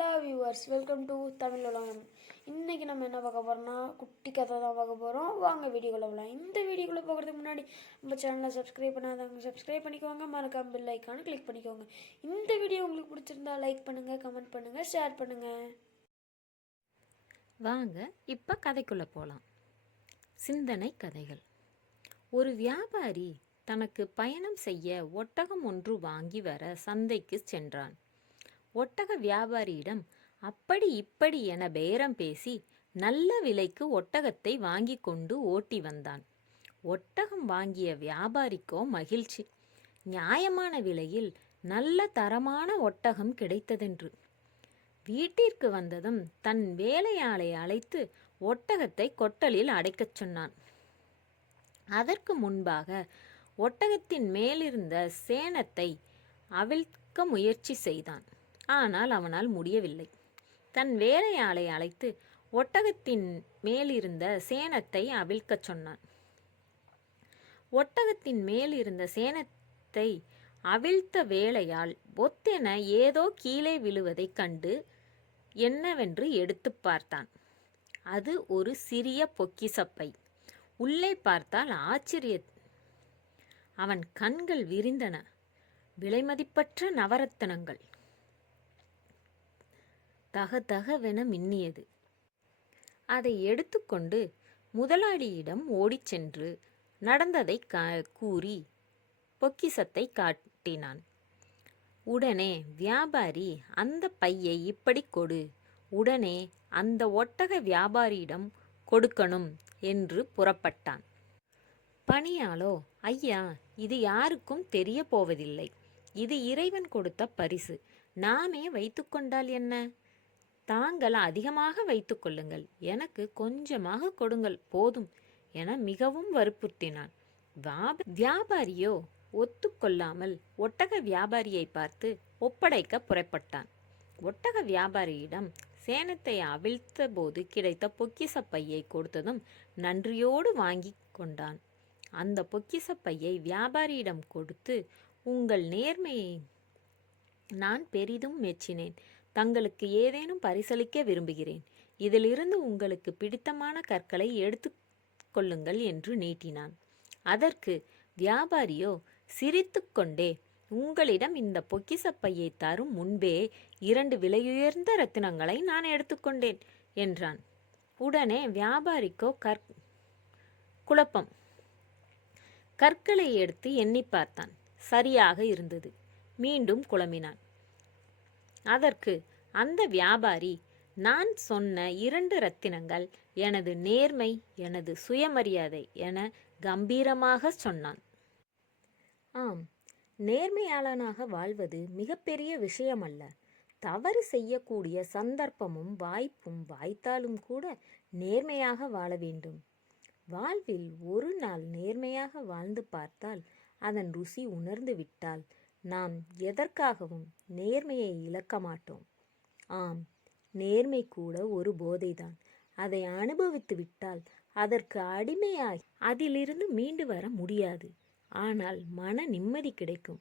Hello viewers, welcome to Tamil உலகம். இன்றைக்கி நம்ம என்ன பார்க்க போகிறோம்னா குட்டி கதை தான் பார்க்க போகிறோம். வாங்க வீடியோக்குள்ள போகலாம். இந்த வீடியோக்குள்ளே போகிறதுக்கு முன்னாடி நம்ம சேனலை சப்ஸ்கிரைப் பண்ணாதவங்க சப்ஸ்கிரைப் பண்ணிக்கோங்க, மறக்காம பெல் ஐக்கானு கிளிக் பண்ணிக்கோங்க. இந்த வீடியோ உங்களுக்கு பிடிச்சிருந்தா லைக் பண்ணுங்கள், கமெண்ட் பண்ணுங்கள், ஷேர் பண்ணுங்கள். வாங்க இப்போ கதைக்குள்ளே போகலாம். சிந்தனை கதைகள். ஒரு வியாபாரி தனக்கு பயணம் செய்ய ஒட்டகம் ஒன்று வாங்கி வர சந்தைக்கு சென்றான். ஒட்டக வியாபாரியிடம் அப்படி இப்படி என பேரம் பேசி நல்ல விலைக்கு ஒட்டகத்தை வாங்கி கொண்டு ஓட்டி வந்தான். ஒட்டகம் வாங்கிய வியாபாரிக்கோ மகிழ்ச்சி. நியாயமான விலையில் நல்ல தரமான ஒட்டகம் கிடைத்ததென்று. வீட்டிற்கு வந்ததும் தன் வேலையாளை அழைத்து ஒட்டகத்தை கொட்டலில் அடைக்கச் சொன்னான். அதற்கு முன்பாக ஒட்டகத்தின் மேலிருந்த சேணத்தை அவிழ்க்க முயற்சி செய்தான். ஆனால் அவனால் முடியவில்லை. தன் வேலையாளை அழைத்து ஒட்டகத்தின் மேலிருந்த சேணத்தை அவிழ்க்கச் சொன்னான். ஒட்டகத்தின் மேலிருந்த சேணத்தை அவிழ்த்த வேலையால் பொத்தென ஏதோ கீழே விழுவதைக் கண்டு என்னவென்று எடுத்து பார்த்தான். அது ஒரு சிறிய பொக்கிசப்பை. உள்ளே பார்த்தால் அவன் கண்கள் விரிந்தன. விலைமதிப்பற்ற நவரத்தினங்கள் தகதகவென மின்னியது. அதை எடுத்துக்கொண்டு முதலாளியிடம் ஓடிச் சென்று நடந்ததை கூறி பொக்கிசத்தை காட்டினான். உடனே வியாபாரி, அந்த பையை இப்படி கொடு, உடனே அந்த ஒட்டக வியாபாரியிடம் கொடுக்கணும் என்று புறப்பட்டான். பணியாளோ, ஐயா, இது யாருக்கும் தெரிய போவதில்லை. இது இறைவன் கொடுத்த பரிசு. நாமே வைத்துக்கொண்டால் என்ன? தாங்கள் அதிகமாக வைத்துக் கொள்ளுங்கள், எனக்கு கொஞ்சமாக கொடுங்கள் போதும் என மிகவும் வற்புறுத்தினான். வியாபாரியோ ஒத்துக்கொள்ளாமல் ஒட்டக வியாபாரியை பார்த்து ஒப்படைக்க புறப்பட்டான். ஒட்டக வியாபாரியிடம் சேணத்தை அவிழ்த்த போது கிடைத்த பொக்கிசப்பையை கொடுத்ததும் நன்றியோடு வாங்கி கொண்டான். அந்த பொக்கிசப்பையை வியாபாரியிடம் கொடுத்து, உங்கள் நேர்மையை நான் பெரிதும் மெச்சினேன். தங்களுக்கு ஏதேனும் பரிசளிக்க விரும்புகிறேன். இதிலிருந்து உங்களுக்கு பிடித்தமான கற்களை எடுத்து கொள்ளுங்கள் என்று நீட்டினான். அதற்கு வியாபாரியோ சிரித்து கொண்டே, உங்களிடம் இந்த பொக்கிசப்பையை தரும் முன்பே 2 விலையுயர்ந்த ரத்தினங்களை நான் எடுத்துக்கொண்டேன் என்றான். உடனே வியாபாரிக்கோ குழப்பம். கற்களை எடுத்து எண்ணி பார்த்தான். சரியாக இருந்தது. மீண்டும் குழம்பினான். அதற்கு அந்த வியாபாரி, நான் சொன்ன 2 ரத்தினங்கள் எனது நேர்மை, எனது சுயமரியாதை என கம்பீரமாக சொன்னான். ஆம், நேர்மையாளனாக வாழ்வது மிகப்பெரிய விஷயமல்ல. தவறு செய்யக்கூடிய சந்தர்ப்பமும் வாய்ப்பும் வாய்த்தாலும் கூட நேர்மையாக வாழ வேண்டும். வாழ்வில் ஒரு நாள் நேர்மையாக வாழ்ந்து பார்த்தால், அதன் ருசி உணர்ந்து விட்டால் நாம் எதற்காகவும் நேர்மையை இழக்க மாட்டோம். ஆம், நேர்மை கூட ஒரு போதைதான். அதை அனுபவித்து விட்டால் அதற்கு அடிமையாகி அதிலிருந்து மீண்டு வர முடியாது. ஆனால் மன நிம்மதி கிடைக்கும்.